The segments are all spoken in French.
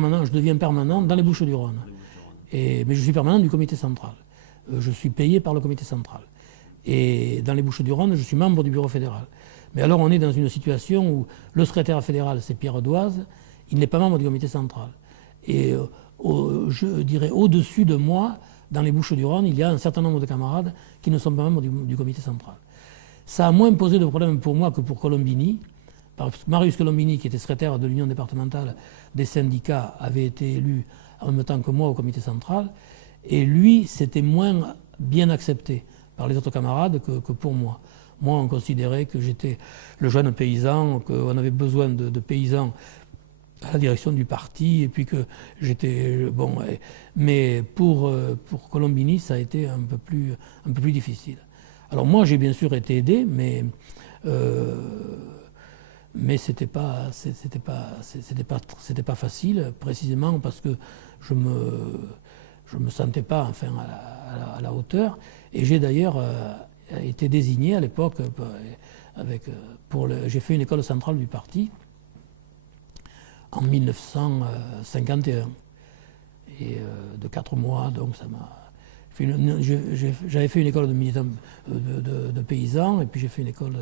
Maintenant, je deviens permanent dans les Bouches-du-Rhône. Mais je suis permanent du comité central. Je suis payé par le comité central. Et dans les Bouches-du-Rhône, je suis membre du bureau fédéral. Mais alors on est dans une situation où le secrétaire fédéral, c'est Pierre Doise, il n'est pas membre du comité central. Et je dirais au-dessus de moi, dans les Bouches-du-Rhône, il y a un certain nombre de camarades qui ne sont pas membres du comité central. Ça a moins posé de problèmes pour moi que pour Colombini. Parce que Marius Colombini, qui était secrétaire de l'Union départementale des syndicats, avait été élu en même temps que moi au comité central. Et lui, c'était moins bien accepté par les autres camarades que pour moi. Moi, on considérait que j'étais le jeune paysan, qu'on avait besoin de paysans à la direction du parti, et puis que j'étais... Bon, mais pour Colombini, ça a été un peu plus difficile. Alors moi, j'ai bien sûr été aidé, mais c'était pas facile, précisément parce que je me sentais pas enfin à la hauteur. Et j'ai d'ailleurs été désigné à l'époque j'ai fait une école centrale du parti en 1951 et de 4 mois, donc ça m'a. J'avais fait une école de militants de paysans, et puis j'ai fait une école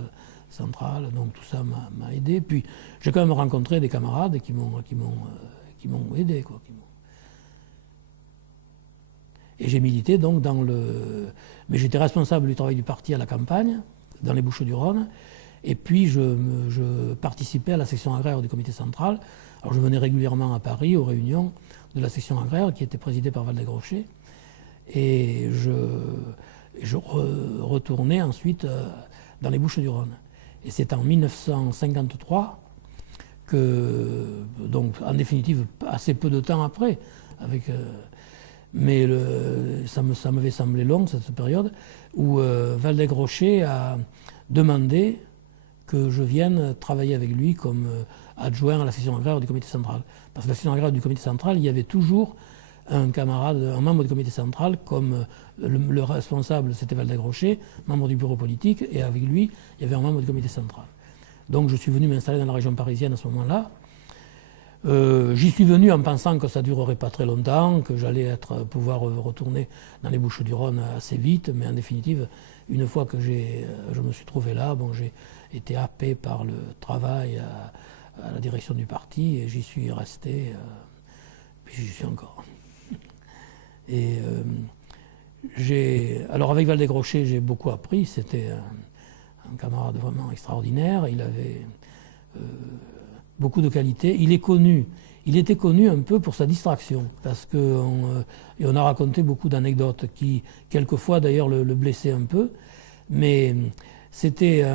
centrale, donc tout ça m'a aidé. Puis j'ai quand même rencontré des camarades qui m'ont aidé, quoi. Et j'ai milité donc mais j'étais responsable du travail du parti à la campagne, dans les Bouches-du-Rhône, et puis je participais à la section agraire du comité central. Alors je venais régulièrement à Paris aux réunions de la section agraire qui était présidée par Waldeck-Rochet. Et je retournais ensuite dans les Bouches-du-Rhône. Et c'est en 1953 que, donc en définitive, assez peu de temps après, mais ça m'avait semblé long, cette période, où Waldeck-Rochet a demandé que je vienne travailler avec lui comme adjoint à la section agraire du comité central. Parce que la section agraire du comité central, il y avait toujours un membre du comité central, comme le responsable, c'était Waldeck-Rochet, membre du bureau politique, et avec lui, il y avait un membre du comité central. Donc je suis venu m'installer dans la région parisienne à ce moment-là. J'y suis venu en pensant que ça ne durerait pas très longtemps, que j'allais pouvoir retourner dans les Bouches-du-Rhône assez vite, mais en définitive, une fois que je me suis trouvé là, bon, j'ai été happé par le travail à la direction du parti, et j'y suis resté, puis j'y suis encore. Et alors avec Waldeck-Rochet, j'ai beaucoup appris. C'était un camarade vraiment extraordinaire. Il avait beaucoup de qualités. Il était connu un peu pour sa distraction, parce qu'on a raconté beaucoup d'anecdotes qui, quelquefois d'ailleurs, le blessaient un peu. Mais c'était,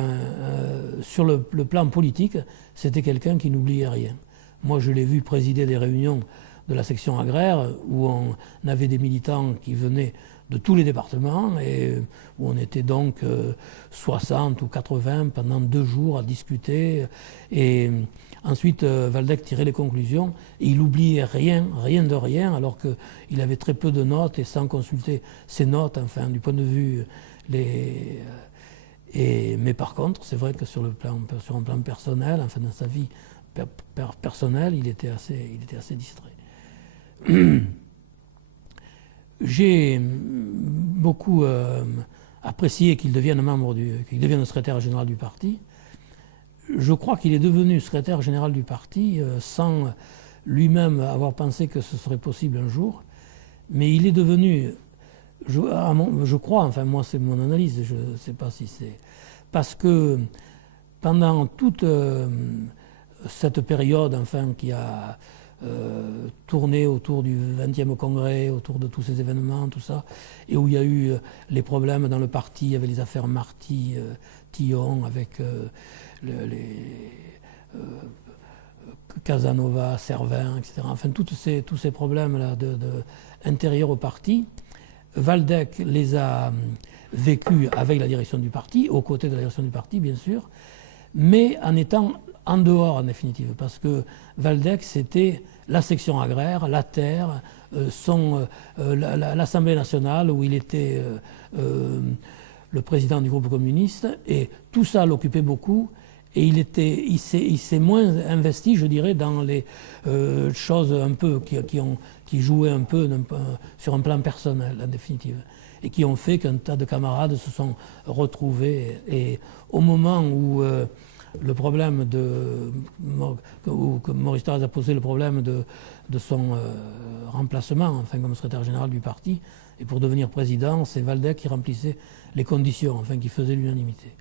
sur le plan politique, c'était quelqu'un qui n'oubliait rien. Moi, je l'ai vu présider des réunions de la section agraire, où on avait des militants qui venaient de tous les départements, et où on était donc 60 ou 80 pendant 2 jours à discuter. Et ensuite, Waldeck tirait les conclusions, et il n'oubliait rien de rien, alors qu'il avait très peu de notes, et sans consulter ses notes, enfin, du point de vue... mais par contre, c'est vrai que sur un plan personnel, enfin, dans sa vie personnelle, il était assez distrait. J'ai beaucoup apprécié qu'il devienne secrétaire général du parti. Je crois qu'il est devenu secrétaire général du parti sans lui-même avoir pensé que ce serait possible un jour. Mais il est devenu, je crois, enfin moi c'est mon analyse, je ne sais pas si c'est... Parce que pendant toute cette période, enfin, qui a tourné autour du 20e congrès, autour de tous ces événements, tout ça, et où il y a eu les problèmes dans le parti, il y avait les affaires Marty, Tillon, avec Casanova, Servin, etc. Enfin, tous ces problèmes-là intérieurs au parti, Waldeck les a vécus avec la direction du parti, aux côtés de la direction du parti, bien sûr, mais en étant en dehors, en définitive, parce que Waldeck, c'était la section agraire, la terre, l'Assemblée nationale, où il était le président du groupe communiste, et tout ça l'occupait beaucoup, Et il s'est moins investi, je dirais, dans les choses un peu qui jouaient un peu sur un plan personnel, en définitive, et qui ont fait qu'un tas de camarades se sont retrouvés. Et au moment où le problème que Maurice Thorez a posé le problème de son remplacement, enfin comme secrétaire général du parti, et pour devenir président, c'est Waldeck qui remplissait les conditions, enfin qui faisait l'unanimité.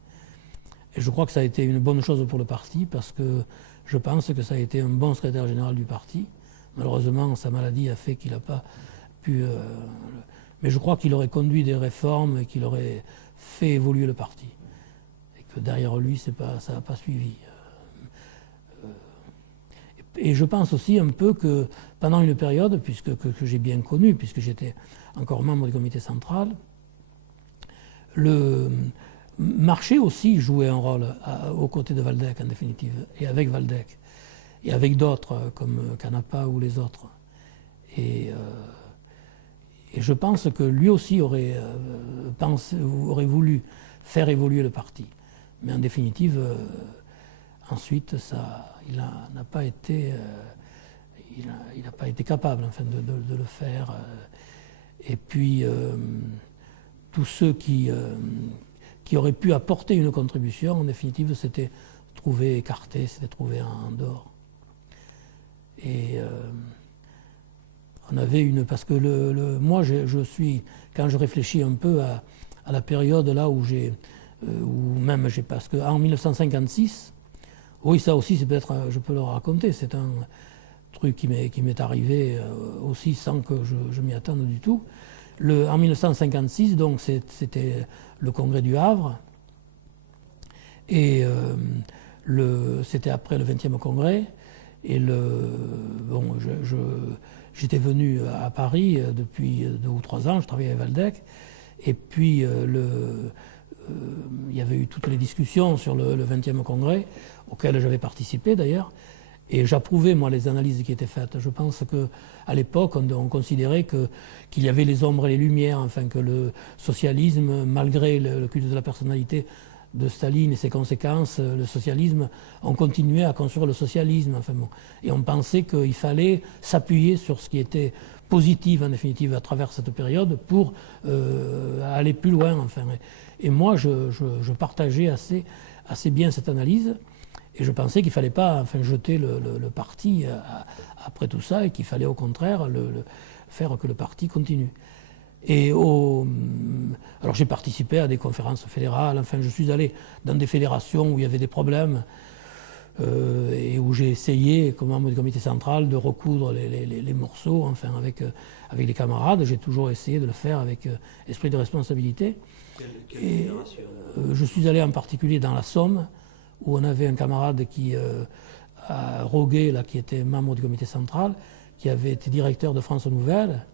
Et je crois que ça a été une bonne chose pour le parti, parce que je pense que ça a été un bon secrétaire général du parti. Malheureusement, sa maladie a fait qu'il n'a pas pu... mais je crois qu'il aurait conduit des réformes et qu'il aurait fait évoluer le parti. Et que derrière lui, ça n'a pas suivi. Et je pense aussi un peu que pendant une période, que j'ai bien connue, puisque j'étais encore membre du comité central, le marché aussi jouait un rôle aux côtés de Waldeck, en définitive, et avec Waldeck, et avec d'autres comme Canapa ou les autres. Et je pense que lui aussi aurait voulu faire évoluer le parti. Mais en définitive, ensuite, il n'a pas été capable, enfin, de le faire. Et puis, tous ceux qui auraient pu apporter une contribution, en définitive, s'étaient trouvés écartés, s'étaient trouvés en dehors. Et on avait parce que moi, quand je réfléchis un peu à la période là parce qu'en 1956, oui, ça aussi, c'est peut-être, je peux le raconter, c'est un truc qui m'est arrivé aussi sans que je m'y attende du tout. En 1956, donc, c'était le congrès du Havre, et c'était après le 20e congrès, et j'étais venu à Paris depuis 2 ou 3 ans, je travaillais à Waldeck, et puis il y avait eu toutes les discussions sur le 20e congrès, auxquelles j'avais participé d'ailleurs, et j'approuvais, moi, les analyses qui étaient faites. Je pense qu'à l'époque, on considérait qu'il y avait les ombres et les lumières, enfin que le socialisme, malgré le culte de la personnalité de Staline et ses conséquences, le socialisme, on continuait à construire le socialisme. Enfin bon. Et on pensait qu'il fallait s'appuyer sur ce qui était positif, en définitive, à travers cette période pour aller plus loin. Enfin. Et moi, je partageais assez bien cette analyse. Et je pensais qu'il ne fallait pas jeter le parti après tout ça, et qu'il fallait au contraire faire que le parti continue. Et alors j'ai participé à des conférences fédérales, enfin je suis allé dans des fédérations où il y avait des problèmes et où j'ai essayé, comme membre du comité central, de recoudre les morceaux, enfin avec les camarades. J'ai toujours essayé de le faire avec esprit de responsabilité. Quelle fédération ? Je suis allé en particulier dans la Somme, où on avait un camarade Roguet, là, qui était membre du comité central, qui avait été directeur de France Nouvelle,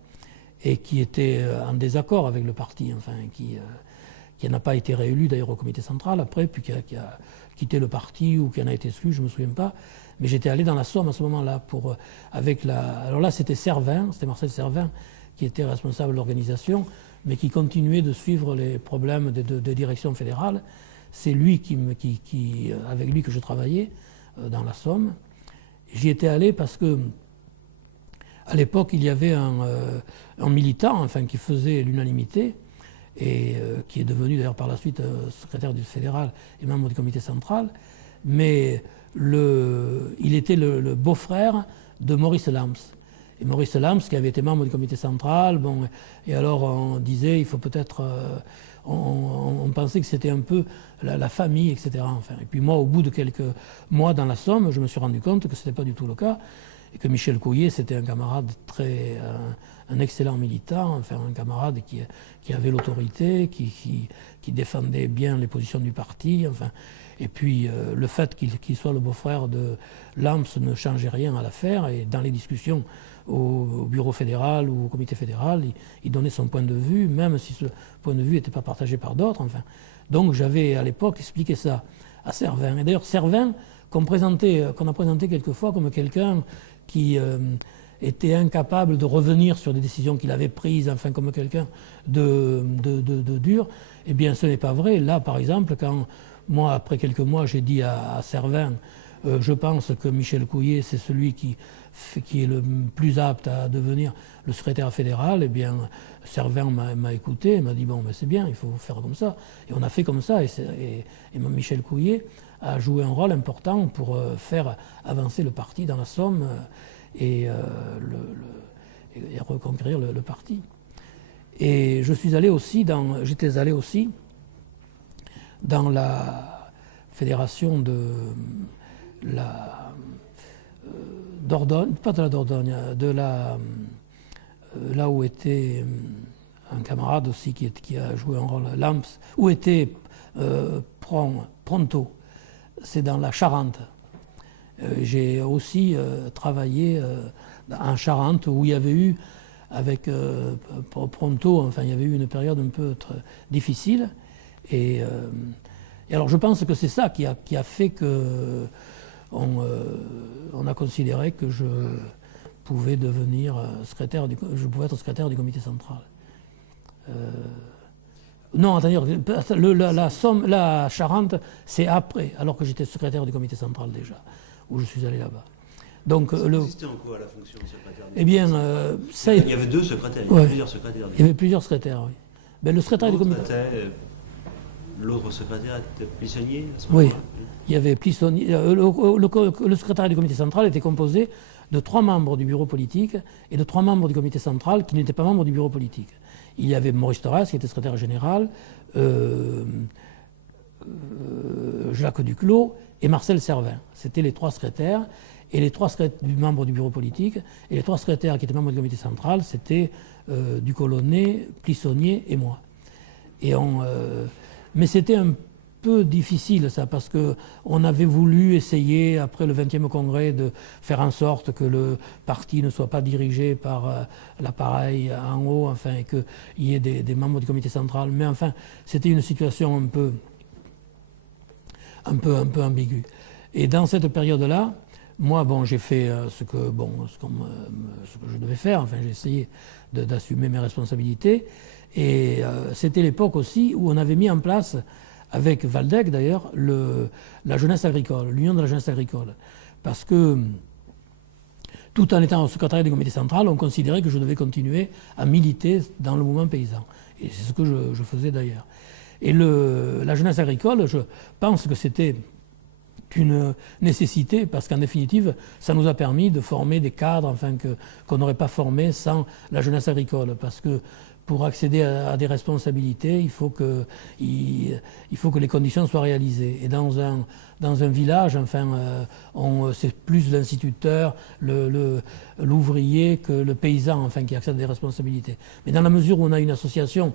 et qui était en désaccord avec le parti, enfin, qui n'a pas été réélu d'ailleurs au comité central après, puis qui a quitté le parti ou qui en a été exclu, je ne me souviens pas. Mais j'étais allé dans la Somme à ce moment-là alors là, c'était Marcel Servin qui était responsable de l'organisation, mais qui continuait de suivre les problèmes de direction fédérale. C'est lui avec lui que je travaillais dans la Somme. J'y étais allé parce que à l'époque, il y avait un militant, enfin, qui faisait l'unanimité et qui est devenu d'ailleurs par la suite secrétaire du fédéral et membre du comité central. Mais il était le beau-frère de Maurice Lams. Et Maurice Lams, qui avait été membre du comité central, et alors on disait, il faut peut-être... on pensait que c'était un peu la famille, etc. Enfin, et puis moi, au bout de quelques mois dans la Somme, je me suis rendu compte que ce n'était pas du tout le cas, et que Michel Couillet, c'était un camarade un excellent militant, enfin un camarade qui avait l'autorité, qui défendait bien les positions du parti, enfin. Et puis le fait qu'il soit le beau-frère de Lams ne changeait rien à l'affaire, et dans les discussions au bureau fédéral ou au comité fédéral, il donnait son point de vue, même si ce point de vue n'était pas partagé par d'autres. Enfin. Donc j'avais à l'époque expliqué ça à Servin. Et d'ailleurs Servin, qu'on a présenté quelquefois comme quelqu'un qui était incapable de revenir sur des décisions qu'il avait prises, enfin comme quelqu'un de dur, eh bien ce n'est pas vrai. Là, par exemple, quand moi, après quelques mois, j'ai dit à Servin, je pense que Michel Couillet, c'est celui qui est le plus apte à devenir le secrétaire fédéral. Eh bien, Servin m'a écouté, il m'a dit, bon, ben, c'est bien, il faut faire comme ça. Et on a fait comme ça, et Michel Couillet a joué un rôle important pour faire avancer le parti dans la Somme et reconquérir le parti. Et j'étais allé aussi dans la fédération de la Dordogne, pas de la Dordogne, là où était un camarade aussi qui a joué un rôle, Lamps, où était Pronto, c'est dans la Charente. J'ai aussi travaillé en Charente où il y avait eu, avec Pronto, enfin il y avait eu une période un peu difficile. Et alors je pense que c'est ça qui a fait que on a considéré que je pouvais devenir être secrétaire du comité central. Non, c'est-à-dire la Charente, c'est après, alors que j'étais secrétaire du comité central déjà, où je suis allé là-bas. Donc, ça consistait en quoi la fonction de secrétaire? Eh bien, il y avait 2 secrétaires, il y avait plusieurs secrétaires. Il y avait plusieurs secrétaires, oui. Ben, le secrétaire du comité. L'autre secrétaire était Plissonnier à ce oui, moment-là. il y avait Plissonnier. Le secrétaire du comité central était composé de 3 membres du bureau politique et de 3 membres du comité central qui n'étaient pas membres du bureau politique. Il y avait Maurice Thorez qui était secrétaire général, Jacques Duclos et Marcel Servin. C'était les 3 secrétaires. Et les 3 membres du bureau politique et les 3 secrétaires qui étaient membres du comité central, c'était Ducolonnet, Plissonnier et moi. Mais c'était un peu difficile ça, parce qu'on avait voulu essayer, après le 20e congrès, de faire en sorte que le parti ne soit pas dirigé par l'appareil en haut, enfin, et qu'il y ait des membres du comité central. Mais enfin, c'était une situation un peu ambiguë. Et dans cette période-là, moi, bon, j'ai fait ce que je devais faire. Enfin, j'ai essayé d'assumer mes responsabilités. Et c'était l'époque aussi où on avait mis en place, avec Waldeck d'ailleurs, la jeunesse agricole, l'union de la jeunesse agricole. Parce que, tout en étant au secrétariat du comité central, on considérait que je devais continuer à militer dans le mouvement paysan. Et c'est ce que je faisais d'ailleurs. Et la jeunesse agricole, je pense que c'était une nécessité, parce qu'en définitive, ça nous a permis de former des cadres, enfin, qu'on n'aurait pas formés sans la jeunesse agricole. Parce que pour accéder à des responsabilités, il faut que les conditions soient réalisées. Et dans un village, enfin, c'est plus l'instituteur, l'ouvrier que le paysan, enfin, qui accède à des responsabilités. Mais dans la mesure où on a une association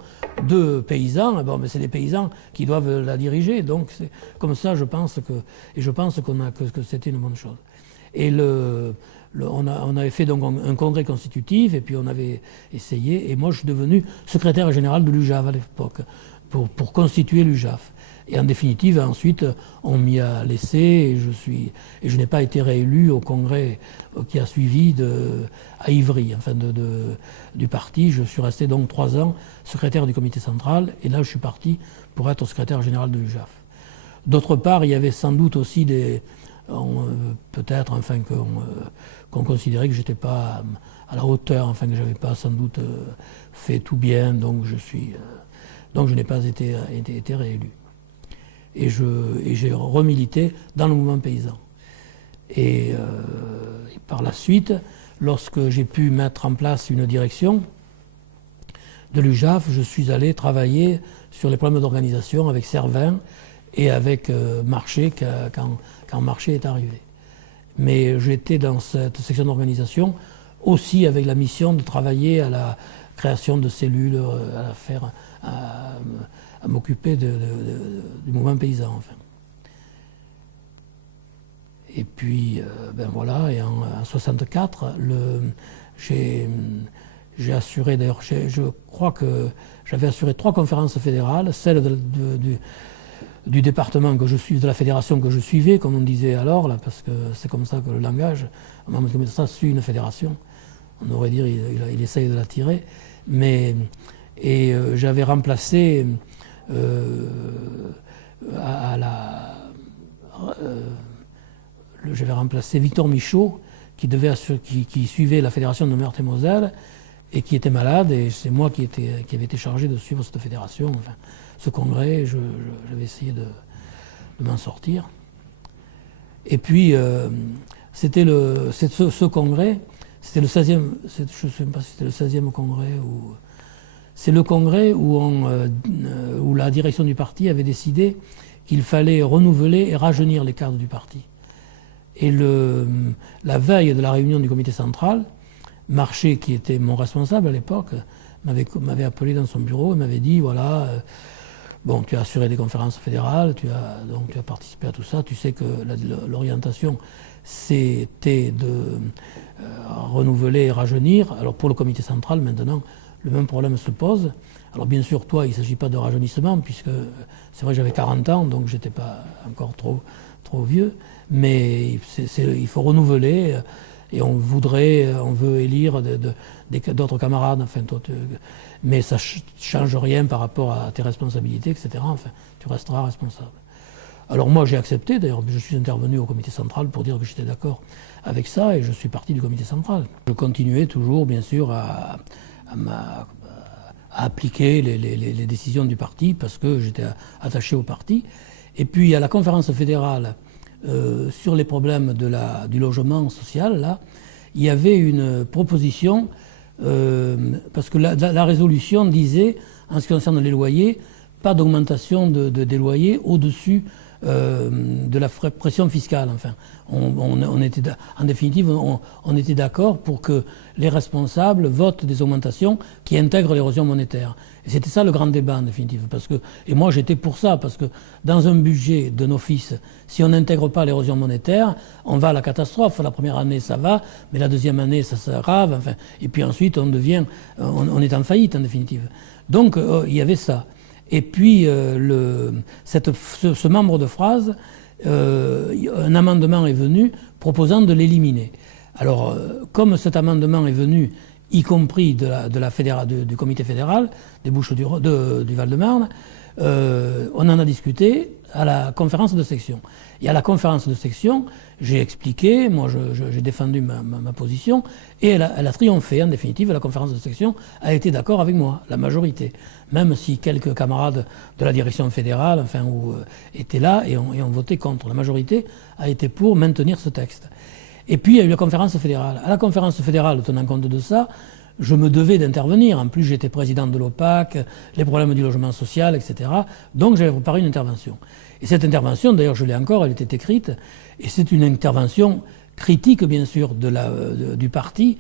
de paysans, bon, mais c'est les paysans qui doivent la diriger. Donc c'est comme ça, je pense que c'était une bonne chose. Et on avait fait donc un congrès constitutif, et puis on avait essayé, et moi je suis devenu secrétaire général de l'UJAF à l'époque, pour constituer l'UJAF. Et en définitive, ensuite, on m'y a laissé, et je n'ai pas été réélu au congrès qui a suivi à Ivry, enfin du parti. Je suis resté donc 3 ans secrétaire du comité central, et là je suis parti pour être secrétaire général de l'UJAF. D'autre part, il y avait sans doute aussi peut-être, enfin, qu'on considérait que je n'étais pas à la hauteur, enfin, que je n'avais pas sans doute fait tout bien, donc je n'ai pas été réélu. Et j'ai remilité dans le mouvement paysan. Et par la suite, lorsque j'ai pu mettre en place une direction de l'UJAF, je suis allé travailler sur les problèmes d'organisation avec Servin et avec Marché quand Marché est arrivé. Mais j'étais dans cette section d'organisation aussi avec la mission de travailler à la création de cellules, à m'occuper du mouvement paysan. Enfin. Et puis, ben voilà, et en 1964, j'ai assuré, d'ailleurs, je crois que j'avais assuré 3 conférences fédérales, celle du département que je suis, de la fédération que je suivais, comme on disait alors, là, parce que c'est comme ça que le langage, ça suit une fédération. On aurait dit il essaye de la tirer. Mais, et j'avais remplacé j'avais remplacé Victor Michaud, qui suivait la fédération de Meurthe-et-Moselle et qui était malade, et c'est moi qui avait été chargé de suivre cette fédération, enfin, ce congrès. J'avais essayé de m'en sortir. Et puis, ce congrès, c'était le 16e, je ne sais pas si c'était le 16e congrès, c'est le congrès où la direction du parti avait décidé qu'il fallait renouveler et rajeunir les cadres du parti. Et la veille de la réunion du comité central, Marché, qui était mon responsable à l'époque, m'avait appelé dans son bureau et m'avait dit, voilà, bon, tu as assuré des conférences fédérales, tu as participé à tout ça, tu sais que l'orientation, c'était de renouveler et rajeunir. Alors pour le comité central, maintenant, le même problème se pose. Alors bien sûr, toi, il ne s'agit pas de rajeunissement, puisque c'est vrai que j'avais 40 ans, donc je n'étais pas encore trop vieux, mais il faut renouveler, et on veut élire d'autres camarades, enfin, mais ça ne change rien par rapport à tes responsabilités, etc. Enfin, tu resteras responsable. Alors moi j'ai accepté, d'ailleurs je suis intervenu au comité central pour dire que j'étais d'accord avec ça, et je suis parti du comité central. Je continuais toujours, bien sûr, à appliquer les décisions du parti, parce que j'étais attaché au parti. Et puis à la conférence fédérale, sur les problèmes du logement social, là, il y avait une proposition, parce que la résolution disait, en ce qui concerne les loyers, pas d'augmentation des loyers au-dessus de la pression fiscale. Enfin, en définitive, on était d'accord pour que les responsables votent des augmentations qui intègrent l'érosion monétaire. Et c'était ça le grand débat en définitive. Et moi j'étais pour ça, parce que dans un budget d'un office, si on n'intègre pas l'érosion monétaire, on va à la catastrophe. La première année ça va, mais la deuxième année ça s'aggrave. Enfin, et puis ensuite on est en faillite en définitive. Donc il y avait ça. Et puis, ce membre de phrase, un amendement est venu proposant de l'éliminer. Alors, comme cet amendement est venu, y compris du comité fédéral des Bouches du Val-de-Marne, on en a discuté à la conférence de section. Et à la conférence de section, j'ai expliqué, moi j'ai défendu ma position, et elle a triomphé. En définitive, la conférence de section a été d'accord avec moi, la majorité. Même si quelques camarades de la direction fédérale, enfin, étaient là et ont voté contre. La majorité a été pour maintenir ce texte. Et puis il y a eu la conférence fédérale. À la conférence fédérale, tenant compte de ça, je me devais d'intervenir. En plus, j'étais président de l'OPAC, les problèmes du logement social, etc. Donc j'avais préparé une intervention. Et cette intervention, d'ailleurs je l'ai encore, elle était écrite, et c'est une intervention critique, bien sûr, du parti,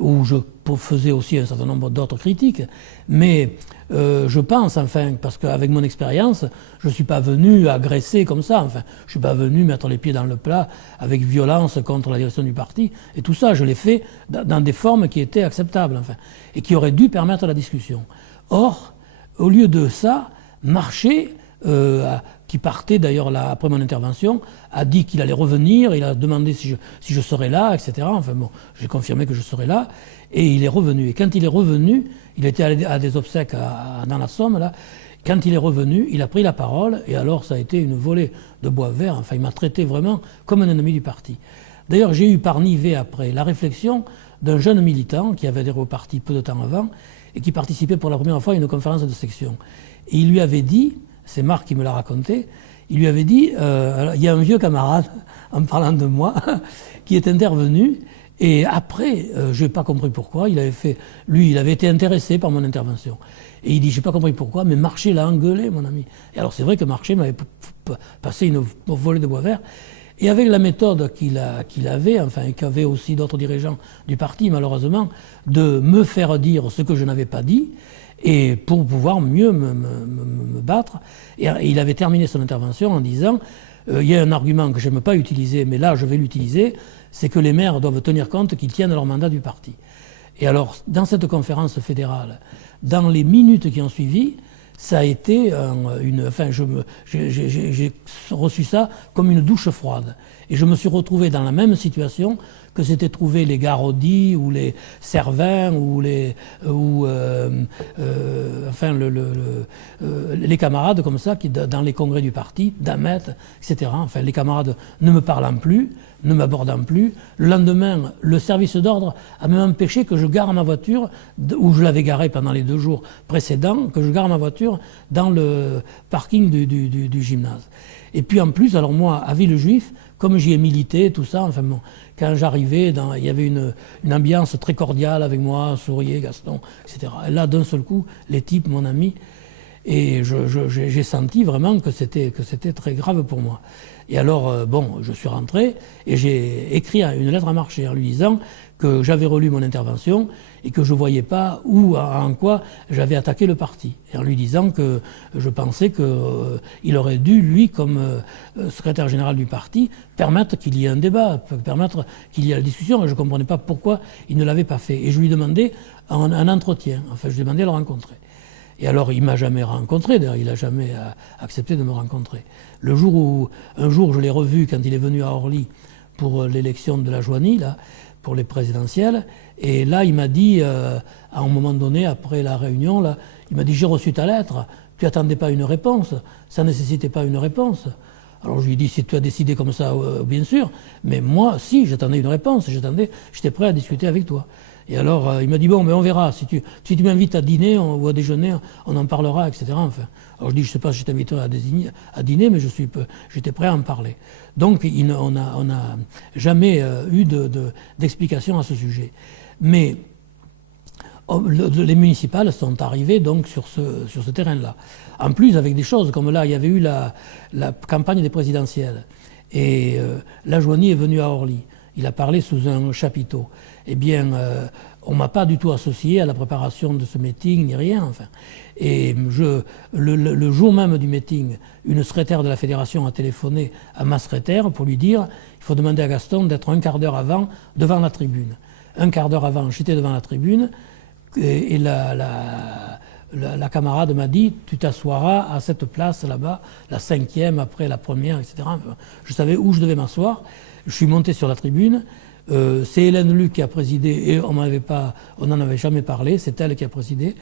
où je faisais aussi un certain nombre d'autres critiques, mais je pense, enfin, parce qu'avec mon expérience, je ne suis pas venu agresser comme ça, enfin, je ne suis pas venu mettre les pieds dans le plat avec violence contre la direction du parti, et tout ça, je l'ai fait dans des formes qui étaient acceptables, enfin, et qui auraient dû permettre la discussion. Or, au lieu de ça, Marché, qui partait d'ailleurs là, après mon intervention, a dit qu'il allait revenir, il a demandé si je serais là, etc. Enfin bon, j'ai confirmé que je serais là, et il est revenu. Et quand il est revenu, il était allé à des obsèques dans la Somme, là. Quand il est revenu, il a pris la parole, et alors ça a été une volée de bois vert. Enfin, il m'a traité vraiment comme un ennemi du parti. D'ailleurs, j'ai eu par nivet après la réflexion d'un jeune militant qui avait adhéré au parti peu de temps avant, et qui participait pour la première fois à une conférence de section. Et il lui avait dit, c'est Marc qui me l'a raconté, il lui avait dit, il y a un vieux camarade, en parlant de moi, qui est intervenu, et après, je n'ai pas compris pourquoi, il avait été intéressé par mon intervention. Et il dit, je n'ai pas compris pourquoi, mais Marché l'a engueulé, mon ami. Et alors c'est vrai que Marché m'avait passé une volée de bois vert, et avec la méthode qu'il avait, enfin, et qu'avaient aussi d'autres dirigeants du parti, malheureusement, de me faire dire ce que je n'avais pas dit, et pour pouvoir mieux me battre. Et il avait terminé son intervention en disant il y a un argument que je n'aime pas utiliser, mais là je vais l'utiliser, c'est que les maires doivent tenir compte qu'ils tiennent leur mandat du parti. Et alors, dans cette conférence fédérale, dans les minutes qui ont suivi, ça a été j'ai reçu ça comme une douche froide. Et je me suis retrouvé dans la même situation que s'étaient trouvés les Garaudy ou les Servin ou les les camarades comme ça qui dans les congrès du parti, Damet, etc. Enfin, les camarades ne me parlant plus, ne m'abordant plus. Le lendemain, le service d'ordre a même empêché que je gare ma voiture, où je l'avais garée pendant les 2 jours précédents, que je gare ma voiture dans le parking du gymnase. Et puis en plus, alors moi, à Villejuif, comme j'y ai milité, tout ça, enfin bon, quand j'arrivais, il y avait une ambiance très cordiale avec moi, Sourier, Gaston, etc. Et là, d'un seul coup, les types, mon ami, et j'ai senti vraiment que c'était très grave pour moi. Et alors, bon, je suis rentré et j'ai écrit une lettre à Marchais en lui disant que j'avais relu mon intervention et que je ne voyais pas où, en quoi j'avais attaqué le parti. Et en lui disant que je pensais qu'il aurait dû, lui, comme secrétaire général du parti, permettre qu'il y ait un débat, permettre qu'il y ait la discussion. Et je ne comprenais pas pourquoi il ne l'avait pas fait. Et je lui demandais un entretien. Enfin, je lui demandais de le rencontrer. Et alors, il ne m'a jamais rencontré, d'ailleurs, il n'a jamais accepté de me rencontrer. Un jour, je l'ai revu quand il est venu à Orly pour l'élection de la Joigny, là, pour les présidentielles. Et là, il m'a dit, à un moment donné, après la réunion, là, il m'a dit « J'ai reçu ta lettre, tu n'attendais pas une réponse, ça ne nécessitait pas une réponse. » Alors je lui ai dit « Si tu as décidé comme ça, bien sûr, mais moi, si, j'attendais une réponse, j'étais prêt à discuter avec toi. » Et alors, il m'a dit, bon, mais on verra, si tu m'invites à dîner ou à déjeuner, on en parlera, etc. Enfin, alors je dis, je ne sais pas si je t'inviterai à dîner, mais j'étais prêt à en parler. Donc, on n'a jamais eu d'explication à ce sujet. Mais les municipales sont arrivées donc sur ce terrain-là. En plus, avec des choses comme là, il y avait eu la campagne des présidentielles. Et la Joigny est venue à Orly. Il a parlé sous un chapiteau. Eh bien, on ne m'a pas du tout associé à la préparation de ce meeting, ni rien. Enfin. Et le jour même du meeting, une secrétaire de la fédération a téléphoné à ma secrétaire pour lui dire il faut demander à Gaston d'être un quart d'heure avant devant la tribune. Un quart d'heure avant, j'étais devant la tribune et la camarade m'a dit tu t'assoiras à cette place là-bas, la 5e après la première, etc. Enfin, je savais où je devais m'asseoir. Je suis monté sur la tribune. C'est Hélène Luc qui a présidé et on n'en avait jamais parlé, c'est elle qui a présidé.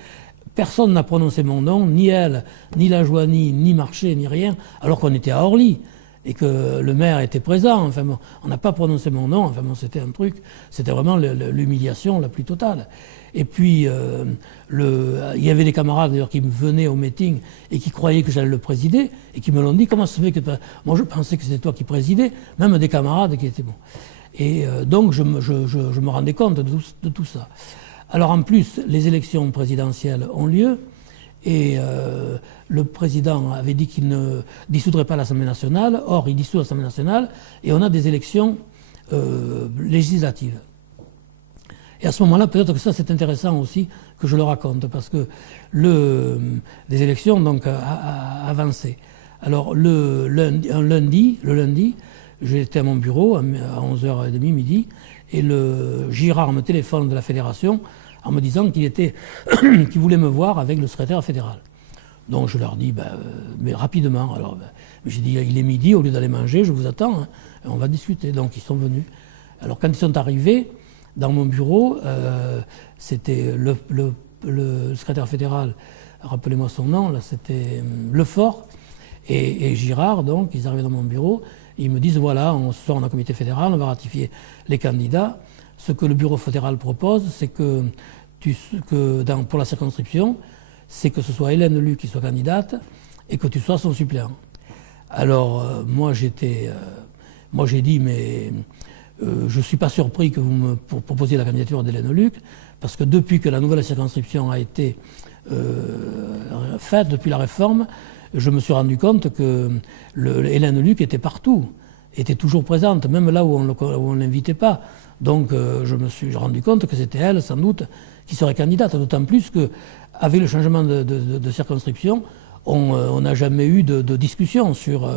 Personne n'a prononcé mon nom, ni elle, ni la Joigny, ni Marchais, ni rien, alors qu'on était à Orly et que le maire était présent. Enfin bon, on n'a pas prononcé mon nom, enfin bon, c'était un truc, c'était vraiment l'humiliation la plus totale. Et puis, il y avait des camarades d'ailleurs qui me venaient au meeting et qui croyaient que j'allais le présider et qui me l'ont dit, comment ça se fait que... Moi je pensais que c'était toi qui présidais, même des camarades qui étaient bons. Et donc je me rendais compte de tout ça. Alors en plus, les élections présidentielles ont lieu et le président avait dit qu'il ne dissoudrait pas l'Assemblée nationale. Or, il dissout l'Assemblée nationale et on a des élections législatives. Et à ce moment-là, peut-être que ça c'est intéressant aussi que je le raconte parce que les élections donc avancé. Alors le lundi, j'étais à mon bureau à 11h30, midi, et le Girard me téléphone de la fédération en me disant qu'il voulait me voir avec le secrétaire fédéral. Donc je leur dis, mais rapidement. Alors j'ai dit, il est midi, au lieu d'aller manger, je vous attends, hein, on va discuter. Donc ils sont venus. Alors quand ils sont arrivés dans mon bureau, c'était le secrétaire fédéral, rappelez-moi son nom, là c'était Lefort et Girard, donc ils arrivaient dans mon bureau. Ils me disent, voilà, ce soir on a un comité fédéral, on va ratifier les candidats. Ce que le bureau fédéral propose, c'est que pour la circonscription, c'est que ce soit Hélène Luc qui soit candidate et que tu sois son suppléant. Alors, moi j'ai dit, mais je ne suis pas surpris que vous me proposiez la candidature d'Hélène Luc, parce que depuis que la nouvelle circonscription a été faite, depuis la réforme, je me suis rendu compte que Hélène Luc était partout, était toujours présente, même là où on ne l'invitait pas. Donc je me suis rendu compte que c'était elle, sans doute, qui serait candidate, d'autant plus qu'avec le changement de circonscription, on n'a jamais eu de discussion sur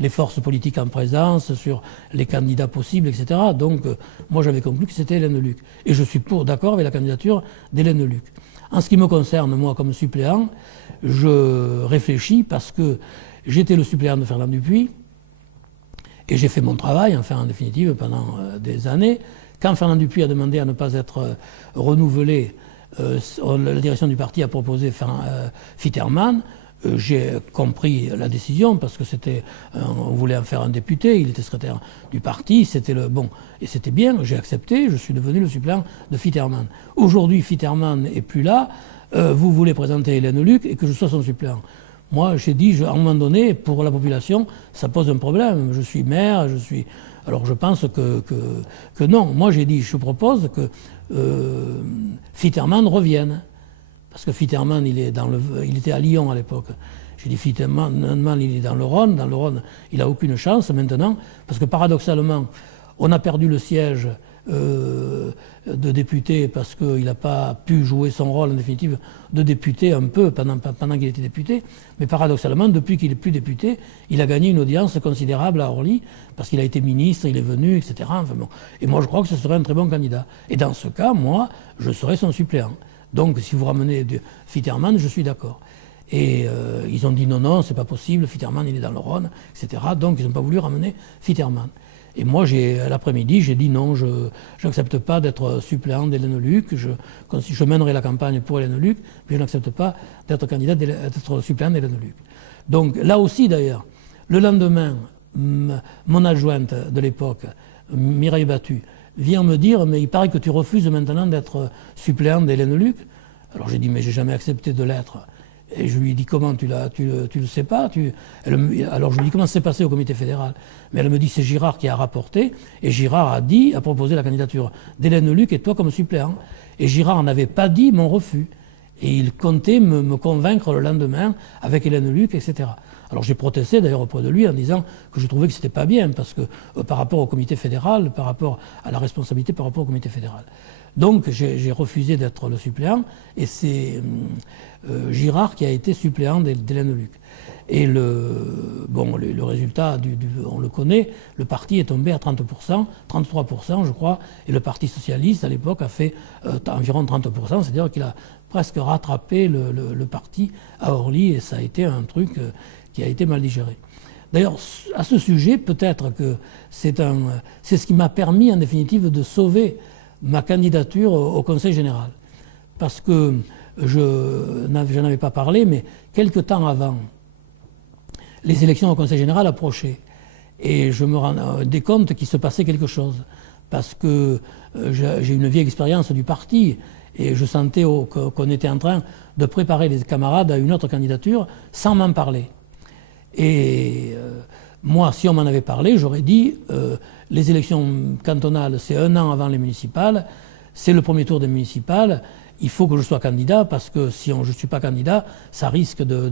les forces politiques en présence, sur les candidats possibles, etc. Donc moi j'avais conclu que c'était Hélène Luc. Et je suis d'accord avec la candidature d'Hélène Luc. En ce qui me concerne, moi, comme suppléant, je réfléchis parce que j'étais le suppléant de Fernand Dupuis et j'ai fait mon travail, enfin, en définitive, pendant des années. Quand Fernand Dupuis a demandé à ne pas être renouvelé, la direction du parti a proposé Fitterman. J'ai compris la décision parce que on voulait en faire un député, il était secrétaire du parti, c'était le bon et c'était bien. J'ai accepté, je suis devenu le suppléant de Fitterman. Aujourd'hui, Fitterman n'est plus là. Vous voulez présenter Hélène Luc et que je sois son suppléant. Moi, j'ai dit, à un moment donné, pour la population, ça pose un problème. Je suis maire, alors je pense que non. Moi, j'ai dit, je propose que Fitterman revienne. Parce que Fitterman, il était à Lyon à l'époque. J'ai dit, Fitterman, il est dans le Rhône. Dans le Rhône, il n'a aucune chance maintenant. Parce que paradoxalement, on a perdu le siège de député parce qu'il n'a pas pu jouer son rôle en définitive de député un peu pendant qu'il était député. Mais paradoxalement, depuis qu'il n'est plus député, il a gagné une audience considérable à Orly parce qu'il a été ministre, il est venu, etc. Enfin bon. Et moi, je crois que ce serait un très bon candidat. Et dans ce cas, moi, je serais son suppléant. Donc, si vous ramenez Fitterman, je suis d'accord. Et ils ont dit non, c'est pas possible, Fitterman, il est dans le Rhône, etc. Donc, ils n'ont pas voulu ramener Fitterman. Et moi, l'après-midi, j'ai dit non, je n'accepte pas d'être suppléant d'Hélène Luc. Je mènerai la campagne pour Hélène Luc, mais je n'accepte pas d'être d'être suppléant d'Hélène Luc. Donc, là aussi, d'ailleurs, le lendemain, mon adjointe de l'époque, Mireille Battu, vient me dire, mais il paraît que tu refuses maintenant d'être suppléant d'Hélène Luc. Alors j'ai dit, mais j'ai jamais accepté de l'être. Et je lui ai dit, comment tu le sais pas Alors je lui ai dit, comment ça s'est passé au comité fédéral? Mais elle me dit, c'est Girard qui a rapporté, et Girard a proposé la candidature d'Hélène Luc et toi comme suppléant. Et Girard n'avait pas dit mon refus. Et il comptait me convaincre le lendemain avec Hélène Luc, etc. Alors j'ai protesté d'ailleurs auprès de lui en disant que je trouvais que c'était pas bien parce que par rapport au comité fédéral, par rapport à la responsabilité par rapport au comité fédéral. Donc j'ai refusé d'être le suppléant et c'est Girard qui a été suppléant d'Hélène Luc. Et le résultat, on le connaît, le parti est tombé à 30%, 33% je crois, et le Parti socialiste à l'époque a fait environ 30%, c'est-à-dire qu'il a presque rattrapé le parti à Orly et ça a été un truc qui a été mal digéré. D'ailleurs, à ce sujet, peut-être que c'est ce qui m'a permis en définitive de sauver ma candidature au Conseil général. Parce que je n'en avais pas parlé, mais quelque temps avant, les élections au Conseil général approchaient. Et je me rendais compte qu'il se passait quelque chose. Parce que j'ai une vieille expérience du parti et je sentais qu'on était en train de préparer les camarades à une autre candidature sans m'en parler. Et moi, si on m'en avait parlé, j'aurais dit les élections cantonales, c'est 1 an avant les municipales, c'est le premier tour des municipales, il faut que je sois candidat parce que si je ne suis pas candidat, ça risque de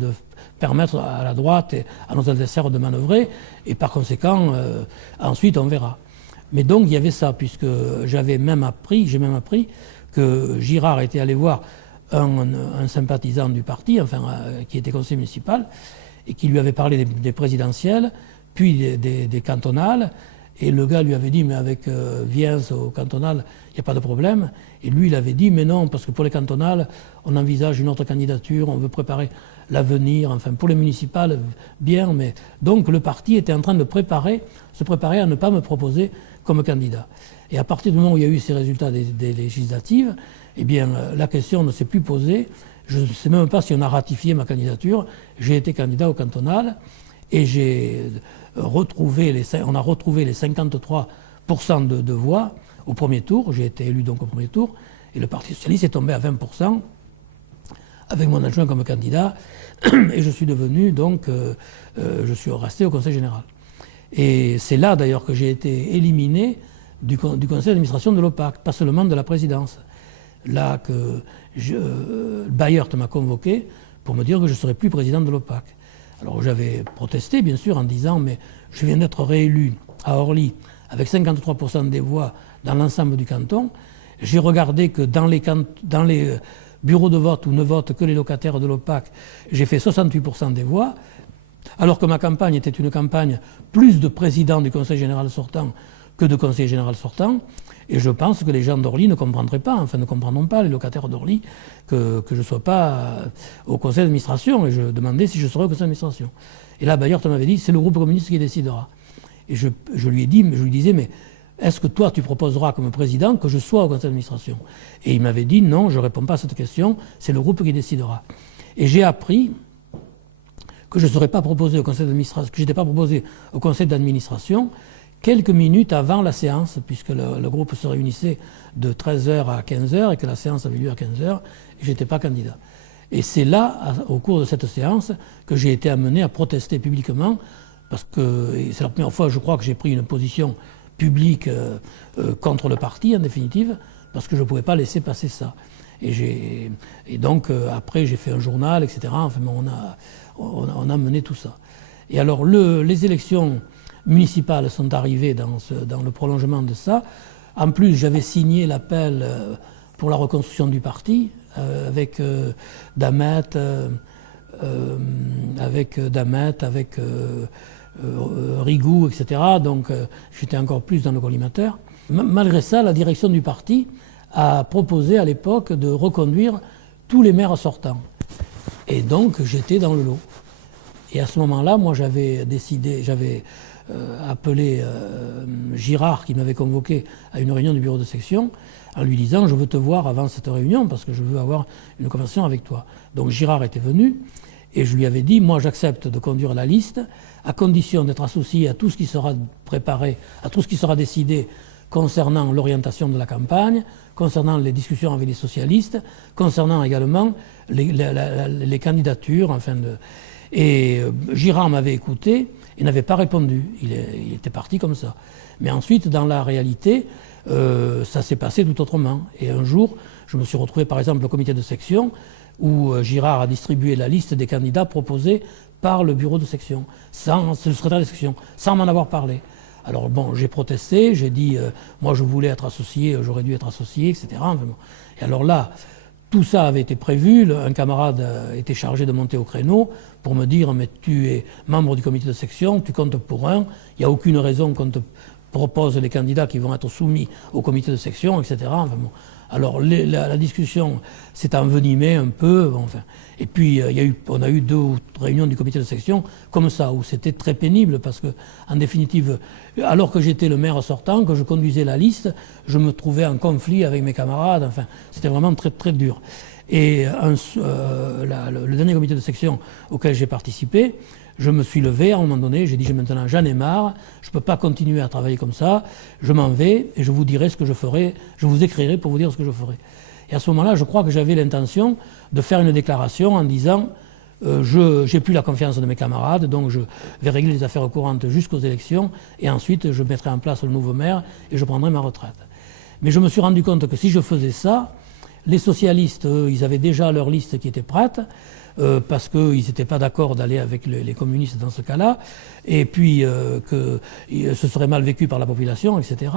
permettre à la droite et à nos adversaires de manœuvrer et par conséquent, ensuite on verra. Mais donc il y avait ça, puisque j'ai même appris que Girard était allé voir un sympathisant du parti, enfin qui était conseiller municipal, et qui lui avait parlé des présidentielles, puis des cantonales, et le gars lui avait dit, mais avec Viens au cantonal, il n'y a pas de problème. Et lui, il avait dit, mais non, parce que pour les cantonales, on envisage une autre candidature, on veut préparer l'avenir, enfin pour les municipales, bien, mais... Donc le parti était en train de se préparer à ne pas me proposer comme candidat. Et à partir du moment où il y a eu ces résultats des législatives, eh bien, la question ne s'est plus posée. Je ne sais même pas si on a ratifié ma candidature. J'ai été candidat au cantonal et on a retrouvé les 53% de voix au premier tour. J'ai été élu donc au premier tour et le Parti socialiste est tombé à 20% avec mon adjoint comme candidat et je suis devenu donc, je suis resté au Conseil général. Et c'est là d'ailleurs que j'ai été éliminé du conseil d'administration de l'OPAC, pas seulement de la présidence. Là que Bayert m'a convoqué pour me dire que je ne serais plus président de l'OPAC. Alors j'avais protesté bien sûr en disant mais je viens d'être réélu à Orly avec 53% des voix dans l'ensemble du canton. J'ai regardé que dans les bureaux de vote où ne votent que les locataires de l'OPAC, j'ai fait 68% des voix, alors que ma campagne était une campagne plus de président du conseil général sortant que de conseiller général sortant. Et je pense que les gens d'Orly ne comprendraient pas, enfin ne comprendront pas, les locataires d'Orly, que je ne sois pas au conseil d'administration. Et je demandais si je serais au conseil d'administration. Et là, Bayert m'avait dit, c'est le groupe communiste qui décidera. Et je lui ai dit, je lui disais, mais est-ce que toi tu proposeras comme président que je sois au conseil d'administration? Et il m'avait dit non, je ne réponds pas à cette question, c'est le groupe qui décidera. Et j'ai appris que je ne serais pas proposé au conseil d'administration, que je n'étais pas proposé au conseil d'administration quelques minutes avant la séance, puisque le groupe se réunissait de 13h à 15h et que la séance avait lieu à 15h, et je n'étais pas candidat. Et c'est là, au cours de cette séance, que j'ai été amené à protester publiquement, parce que c'est la première fois, je crois, que j'ai pris une position publique contre le parti, en définitive, parce que je ne pouvais pas laisser passer ça. Et donc, après, j'ai fait un journal, etc. Enfin, on a mené tout ça. Et alors, les élections municipales sont arrivées dans le prolongement de ça. En plus, j'avais signé l'appel pour la reconstruction du parti, avec Damet, avec Rigou, etc. Donc j'étais encore plus dans le collimateur. Malgré ça, la direction du parti a proposé à l'époque de reconduire tous les maires sortants. Et donc j'étais dans le lot. Et à ce moment-là, moi j'avais appelé Girard, qui m'avait convoqué à une réunion du bureau de section, en lui disant « je veux te voir avant cette réunion parce que je veux avoir une conversation avec toi ». Donc Girard était venu et je lui avais dit « moi j'accepte de conduire la liste à condition d'être associé à tout ce qui sera préparé, à tout ce qui sera décidé concernant l'orientation de la campagne, concernant les discussions avec les socialistes, concernant également les candidatures, enfin de... ». Et Girard m'avait écouté et n'avait pas répondu. Il était parti comme ça. Mais ensuite, dans la réalité, ça s'est passé tout autrement. Et un jour, je me suis retrouvé par exemple au comité de section où Girard a distribué la liste des candidats proposés par le bureau de section, c'est le secrétaire de section, sans m'en avoir parlé. Alors bon, j'ai protesté, j'ai dit, moi je voulais être associé, j'aurais dû être associé, etc. Et alors là, tout ça avait été prévu, un camarade était chargé de monter au créneau pour me dire « mais tu es membre du comité de section, tu comptes pour un, il n'y a aucune raison qu'on te propose les candidats qui vont être soumis au comité de section, etc. » Alors la discussion s'est envenimée un peu, et puis on a eu 2 réunions du comité de section comme ça, où c'était très pénible parce que, en définitive, alors que j'étais le maire sortant, que je conduisais la liste, je me trouvais en conflit avec mes camarades, c'était vraiment très très dur. Et le dernier comité de section auquel j'ai participé, je me suis levé à un moment donné, j'ai dit maintenant j'en ai marre, je ne peux pas continuer à travailler comme ça, je m'en vais et je vous dirai ce que je ferai, je vous écrirai pour vous dire ce que je ferai. Et à ce moment-là, je crois que j'avais l'intention de faire une déclaration en disant je n'ai plus la confiance de mes camarades, donc je vais régler les affaires courantes jusqu'aux élections et ensuite je mettrai en place le nouveau maire et je prendrai ma retraite. Mais je me suis rendu compte que si je faisais ça, les socialistes, eux, ils avaient déjà leur liste qui était prête, parce qu'ils n'étaient pas d'accord d'aller avec les communistes dans ce cas-là, et puis que ce serait mal vécu par la population, etc.,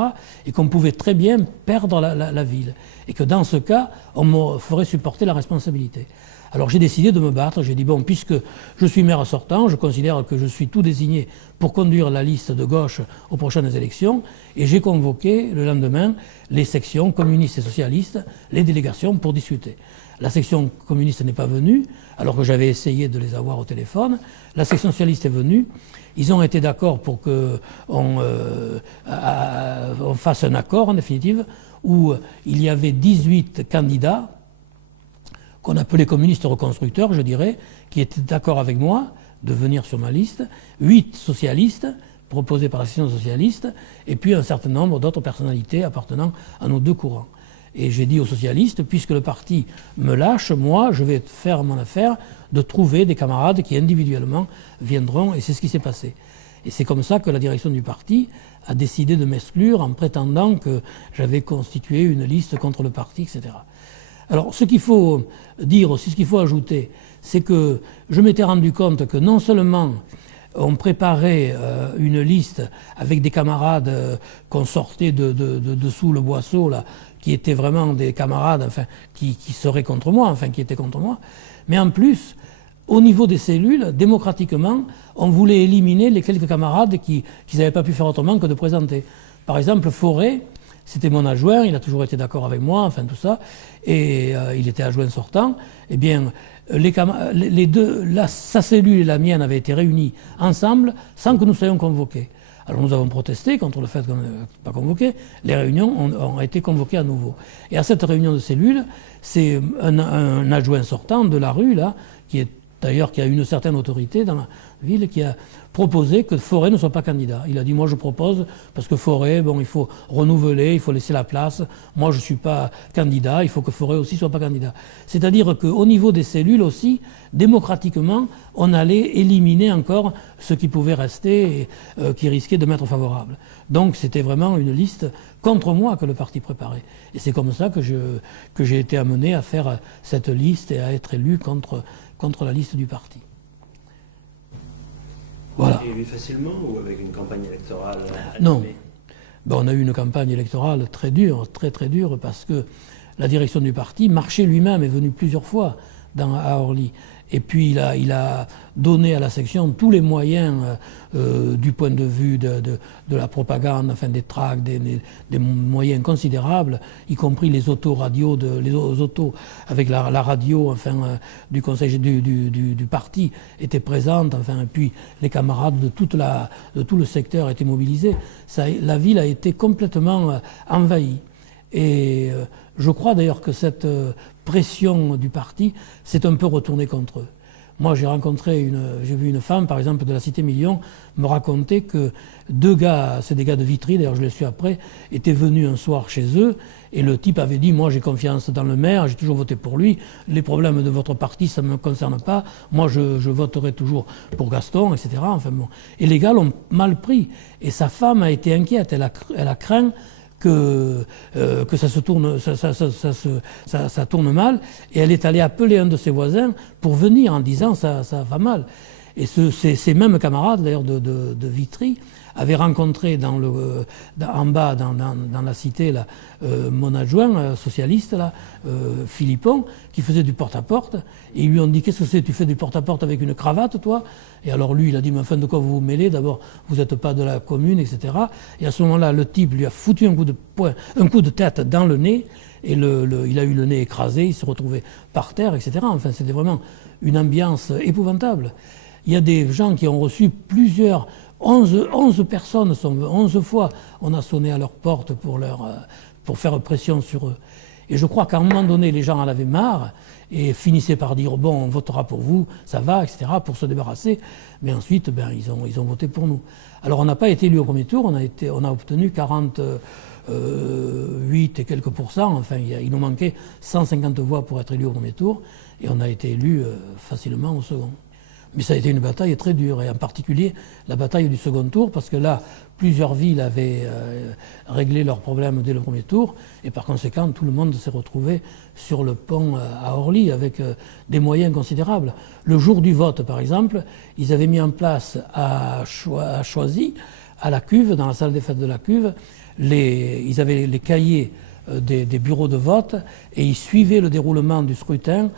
et qu'on pouvait très bien perdre la ville, et que dans ce cas, on me ferait supporter la responsabilité. Alors j'ai décidé de me battre, j'ai dit bon, puisque je suis maire sortant, je considère que je suis tout désigné pour conduire la liste de gauche aux prochaines élections, et j'ai convoqué le lendemain les sections communistes et socialistes, les délégations pour discuter. La section communiste n'est pas venue, alors que j'avais essayé de les avoir au téléphone. La section socialiste est venue. Ils ont été d'accord pour qu'on fasse un accord, en définitive, où il y avait 18 candidats, qu'on appelait communistes reconstructeurs, je dirais, qui étaient d'accord avec moi de venir sur ma liste, 8 socialistes, proposés par la section socialiste, et puis un certain nombre d'autres personnalités appartenant à nos 2 courants. Et j'ai dit aux socialistes, puisque le parti me lâche, moi, je vais faire mon affaire de trouver des camarades qui individuellement viendront, et c'est ce qui s'est passé. Et c'est comme ça que la direction du parti a décidé de m'exclure en prétendant que j'avais constitué une liste contre le parti, etc. Alors, ce qu'il faut dire aussi, ce qu'il faut ajouter, c'est que je m'étais rendu compte que non seulement on préparait une liste avec des camarades qu'on sortait de sous le boisseau, là, qui étaient vraiment des camarades qui seraient contre moi, qui étaient contre moi, mais en plus, au niveau des cellules, démocratiquement, on voulait éliminer les quelques camarades qui n'avaient pas pu faire autrement que de présenter. Par exemple, Fauré, c'était mon adjoint, il a toujours été d'accord avec moi, tout ça, et il était adjoint sortant. Eh bien, sa cellule et la mienne avaient été réunies ensemble sans que nous soyons convoqués. Alors nous avons protesté contre le fait qu'on n'est pas convoqué. Les réunions ont été convoquées à nouveau. Et à cette réunion de cellule, c'est un adjoint sortant de la rue, là, qui a une certaine autorité dans la ville, qui a proposé que Fauré ne soit pas candidat. Il a dit, moi je propose, parce que Fauré, bon, il faut renouveler, il faut laisser la place. Moi je ne suis pas candidat, il faut que Fauré aussi ne soit pas candidat. C'est-à-dire qu'au niveau des cellules aussi, démocratiquement, on allait éliminer encore ceux qui pouvaient rester et qui risquaient de m'être favorables. Donc c'était vraiment une liste contre moi que le parti préparait. Et c'est comme ça que j'ai été amené à faire cette liste et à être élu contre la liste du parti. Voilà. Élu facilement ou avec une campagne électorale Non. Ben, on a eu une campagne électorale très dure, très très dure, parce que la direction du parti, Marché lui-même est venu plusieurs fois à Orly. Et puis il a donné à la section tous les moyens du point de vue de la propagande, enfin des tracts, des moyens considérables, y compris les autoradios, les autos avec la radio, enfin du conseil du parti étaient présentes, enfin et puis les camarades de tout le secteur étaient mobilisés. La ville a été complètement envahie. Et je crois d'ailleurs que cette pression du parti s'est un peu retournée contre eux. Moi, j'ai vu une femme, par exemple, de la Cité Million, me raconter que deux gars, c'est des gars de Vitry, d'ailleurs je les suis après, étaient venus un soir chez eux, et le type avait dit, moi j'ai confiance dans le maire, j'ai toujours voté pour lui, les problèmes de votre parti, ça ne me concerne pas, moi je voterai toujours pour Gaston, etc. Enfin bon. Et les gars l'ont mal pris, et sa femme a été inquiète, elle a craint que ça se tourne, ça tourne mal, et elle est allée appeler un de ses voisins pour venir en disant ça va mal. Et ces mêmes camarades d'ailleurs de Vitry avaient rencontré en bas dans la cité là, mon adjoint socialiste là, Philippon, qui faisait du porte-à-porte, et ils lui ont dit, qu'est-ce que c'est, tu fais du porte-à-porte avec une cravate toi? Et alors lui il a dit, mais enfin de quoi vous vous mêlez, d'abord vous n'êtes pas de la commune, etc. Et à ce moment-là le type lui a foutu un coup de tête dans le nez, et il a eu le nez écrasé, il se retrouvait par terre, etc. Enfin c'était vraiment une ambiance épouvantable. Il y a des gens qui ont reçu 11 personnes, 11 fois, on a sonné à leur porte pour faire pression sur eux. Et je crois qu'à un moment donné, les gens en avaient marre et finissaient par dire, bon, on votera pour vous, ça va, etc., pour se débarrasser. Mais ensuite, ben, ils ont voté pour nous. Alors on n'a pas été élus au premier tour, on a obtenu 48 et quelques pourcents, enfin il nous manquait 150 voix pour être élus au premier tour, et on a été élus facilement au second. Mais ça a été une bataille très dure, et en particulier la bataille du second tour, parce que là, plusieurs villes avaient réglé leurs problèmes dès le premier tour, et par conséquent, tout le monde s'est retrouvé sur le pont à Orly avec des moyens considérables. Le jour du vote, par exemple, ils avaient mis en place à Choisy, à la cuve, dans la salle des fêtes de la cuve, ils avaient les cahiers des bureaux de vote, et ils suivaient le déroulement du scrutin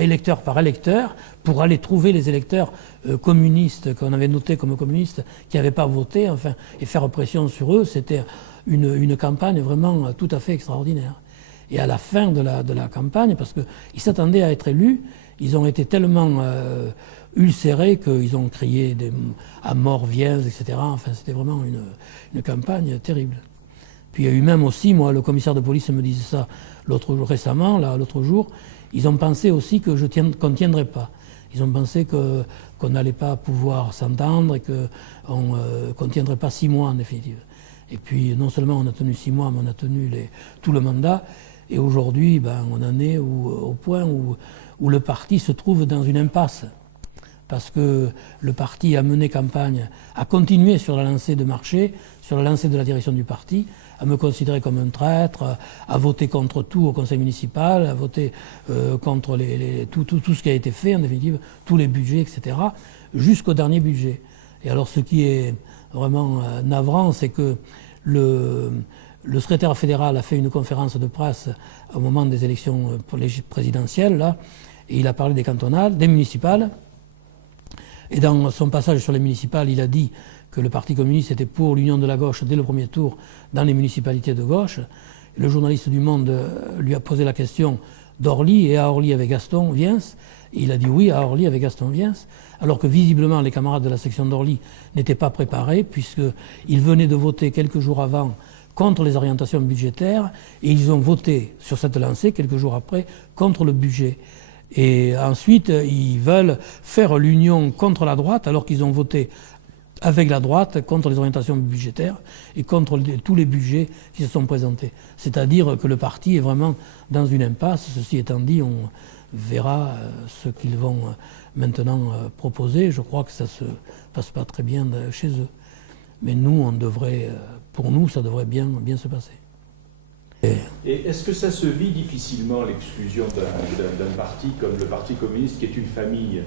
électeur par électeur pour aller trouver les électeurs communistes qu'on avait notés comme communistes qui n'avaient pas voté, enfin, et faire pression sur eux. C'était une campagne vraiment tout à fait extraordinaire. Et à la fin de la campagne, parce qu'ils s'attendaient à être élus, ils ont été tellement ulcérés qu'ils ont crié à mort viens, etc. Enfin, c'était vraiment une campagne terrible. Puis il y a eu même aussi, moi, le commissaire de police me disait ça l'autre jour, ils ont pensé aussi qu'on ne tiendrait pas. Ils ont pensé qu'on n'allait pas pouvoir s'entendre et qu'on ne tiendrait pas 6 mois en définitive. Et puis non seulement on a tenu 6 mois, mais on a tenu tout le mandat. Et aujourd'hui, ben, on en est au point où le parti se trouve dans une impasse. Parce que le parti a mené campagne, a continué sur la lancée de Marché, sur la lancée de la direction du parti, à me considérer comme un traître, à voter contre tout au conseil municipal, à voter contre tout ce qui a été fait, en définitive, tous les budgets, etc., jusqu'au dernier budget. Et alors ce qui est vraiment navrant, c'est que le secrétaire fédéral a fait une conférence de presse au moment des élections présidentielles, là, et il a parlé des cantonales, des municipales. Et dans son passage sur les municipales, il a dit que le Parti communiste était pour l'union de la gauche dès le premier tour dans les municipalités de gauche. Le journaliste du Monde lui a posé la question d'Orly, et à Orly avec Gaston Viens, il a dit oui à Orly avec Gaston Viens, alors que visiblement les camarades de la section d'Orly n'étaient pas préparés, puisqu'ils venaient de voter quelques jours avant contre les orientations budgétaires, et ils ont voté sur cette lancée quelques jours après contre le budget. Et ensuite, ils veulent faire l'union contre la droite, alors qu'ils ont voté avec la droite contre les orientations budgétaires et contre tous les budgets qui se sont présentés. C'est-à-dire que le parti est vraiment dans une impasse. Ceci étant dit, on verra ce qu'ils vont maintenant proposer. Je crois que ça ne se passe pas très bien chez eux. Mais nous, pour nous, ça devrait bien se passer. Et est-ce que ça se vit difficilement, l'exclusion d'un parti comme le Parti communiste, qui est une famille?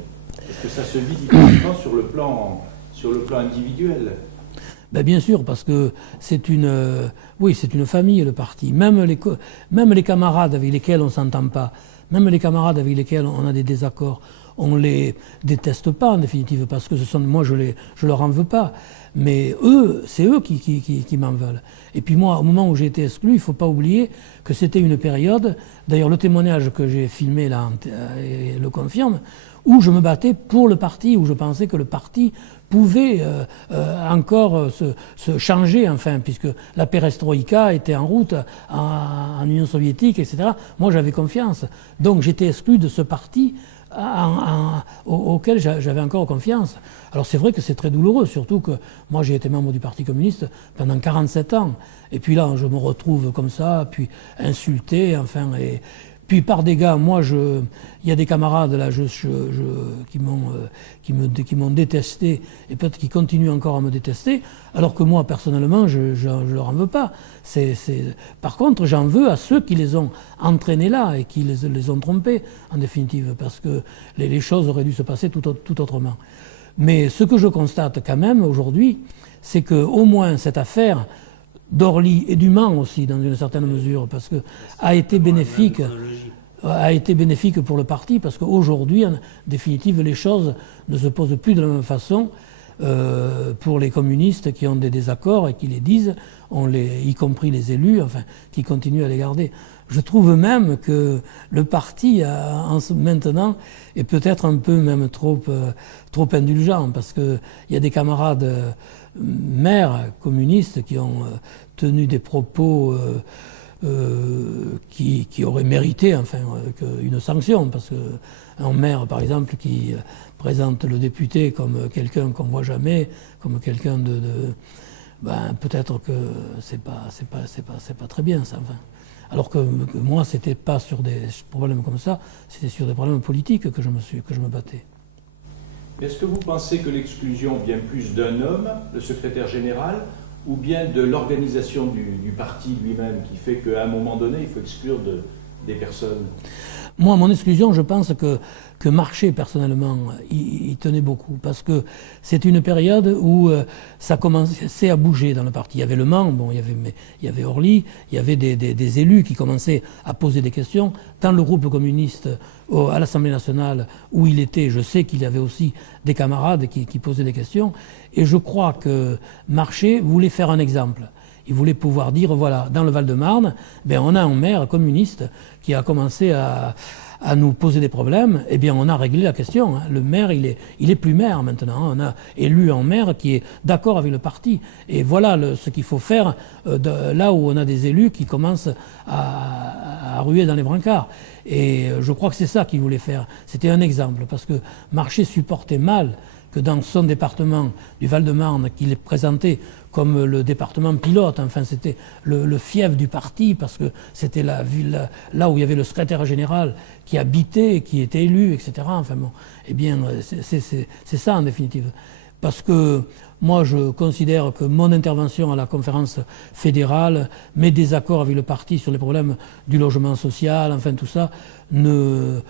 Est-ce que ça se vit difficilement sur le plan individuel? Ben bien sûr, parce que c'est une famille, le parti. Même les camarades avec lesquels on ne s'entend pas, même les camarades avec lesquels on a des désaccords, on ne les déteste pas en définitive, parce que moi je leur en veux pas. Mais c'est eux qui m'en veulent. Et puis moi, au moment où j'ai été exclu, il ne faut pas oublier que c'était une période, d'ailleurs le témoignage que j'ai filmé là le confirme, où je me battais pour le parti, où je pensais que le parti pouvait encore se changer, enfin, puisque la perestroïka était en route en Union soviétique, etc. Moi, j'avais confiance. Donc j'étais exclu de ce parti auquel j'avais encore confiance. Alors c'est vrai que c'est très douloureux, surtout que moi j'ai été membre du Parti communiste pendant 47 ans. Et puis là, je me retrouve comme ça, puis insulté, enfin, et puis par des gars, il y a des camarades là qui m'ont détesté, et peut-être qui continuent encore à me détester, alors que moi personnellement je leur en veux pas. Par contre, j'en veux à ceux qui les ont entraînés là et qui les ont trompés en définitive, parce que les choses auraient dû se passer tout autrement. Mais ce que je constate quand même aujourd'hui, c'est que au moins cette affaire d'Orly et du Mans aussi, dans une certaine mesure, parce que a été bénéfique pour le parti, parce qu'aujourd'hui, en définitive, les choses ne se posent plus de la même façon pour les communistes qui ont des désaccords et qui les disent, y compris les élus, enfin, qui continuent à les garder. Je trouve même que le parti, maintenant, est peut-être un peu même trop indulgent, parce qu'il y a des camarades maires communistes qui ont tenu des propos qui auraient mérité enfin, une sanction, parce qu'un maire, par exemple, qui présente le député comme quelqu'un qu'on ne voit jamais, comme quelqu'un ben, peut-être que c'est pas très bien, ça. Enfin. Alors que moi, c'était pas sur des problèmes comme ça, c'était sur des problèmes politiques que je me battais. Est-ce que vous pensez que l'exclusion vient plus d'un homme, le secrétaire général, ou bien de l'organisation du parti lui-même, qui fait qu'à un moment donné, il faut exclure des personnes? Moi, mon exclusion, je pense que Marché, personnellement, il tenait beaucoup, parce que c'était une période où ça commençait à bouger dans le parti. Il y avait le Mans, bon, il y avait Orly, il y avait des élus qui commençaient à poser des questions. Dans le groupe communiste, à l'Assemblée nationale, où il était, je sais qu'il y avait aussi des camarades qui posaient des questions. Et je crois que Marché voulait faire un exemple. Il voulait pouvoir dire, voilà, dans le Val-de-Marne, ben, on a un maire communiste qui a commencé à nous poser des problèmes. Eh bien, on a réglé la question. Hein. Le maire, il est plus maire maintenant. On a élu un maire qui est d'accord avec le parti. Et voilà ce qu'il faut faire là où on a des élus qui commencent à ruer dans les brancards. Et je crois que c'est ça qu'il voulait faire. C'était un exemple, parce que Marché supportait mal que dans son département du Val-de-Marne, qu'il est présenté comme le département pilote, enfin c'était le fief du parti, parce que c'était la ville là où il y avait le secrétaire général qui habitait, qui était élu, etc. Enfin bon, eh bien c'est ça en définitive. Parce que moi je considère que mon intervention à la conférence fédérale, mes désaccords avec le parti sur les problèmes du logement social, enfin tout ça, ne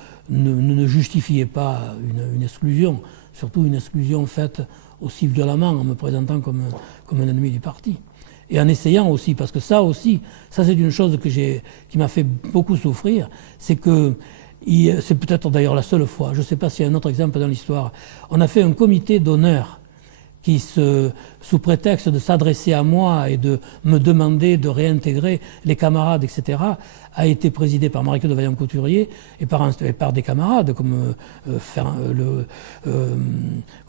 justifiait pas une exclusion. Surtout une exclusion faite aussi violemment en me présentant comme un ennemi du parti. Et en essayant aussi, parce que ça c'est une chose qui m'a fait beaucoup souffrir, c'est que, c'est peut-être d'ailleurs la seule fois, je ne sais pas s'il y a un autre exemple dans l'histoire, on a fait un comité d'honneur qui, sous prétexte de s'adresser à moi et de me demander de réintégrer les camarades, etc., a été présidé par Marie-Claude Vaillant-Couturier et par des camarades comme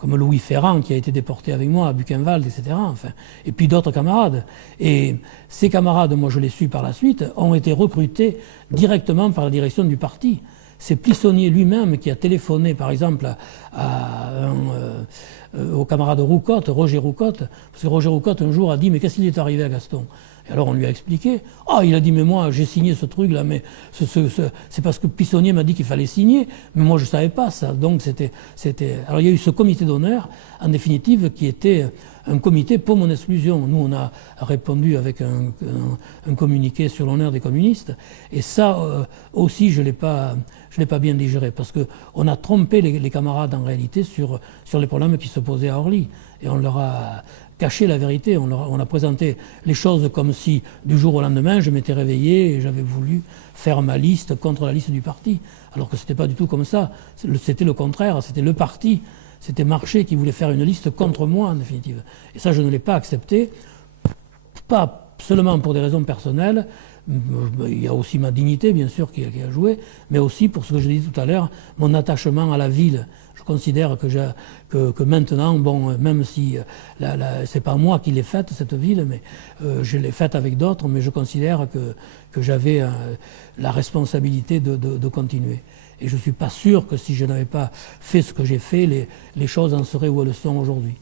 Louis Ferrand, qui a été déporté avec moi à Buchenwald, etc., enfin, et puis d'autres camarades. Et ces camarades, moi je l'ai su par la suite, ont été recrutés directement par la direction du parti. C'est Plisonnier lui-même qui a téléphoné, par exemple, au camarade Roucotte, Roger Roucotte, parce que Roger Roucotte un jour a dit « Mais qu'est-ce qui est arrivé à Gaston ?» Et alors on lui a expliqué. Ah, il a dit « Mais moi, j'ai signé ce truc-là, mais c'est parce que Pissonnier m'a dit qu'il fallait signer, mais moi je ne savais pas ça. » Donc c'était... Alors il y a eu ce comité d'honneur, en définitive, qui était un comité pour mon exclusion. Nous, on a répondu avec un communiqué sur l'honneur des communistes, et ça aussi, je l'ai pas bien digéré, parce qu'on a trompé les camarades en réalité sur les problèmes qui se posaient à Orly. Et on leur a caché la vérité, on a présenté les choses comme si du jour au lendemain je m'étais réveillé et j'avais voulu faire ma liste contre la liste du parti, alors que ce n'était pas du tout comme ça, c'était le contraire, c'était le parti, c'était Marché qui voulait faire une liste contre moi en définitive. Et ça je ne l'ai pas accepté, pas seulement pour des raisons personnelles, il y a aussi ma dignité bien sûr qui a joué, mais aussi pour ce que je l'ai dit tout à l'heure, mon attachement à la ville. Je considère que maintenant, bon, même si c'est pas moi qui l'ai faite, cette ville, mais je l'ai faite avec d'autres, mais je considère que j'avais la responsabilité de continuer. Et je ne suis pas sûr que si je n'avais pas fait ce que j'ai fait, les choses en seraient où elles sont aujourd'hui.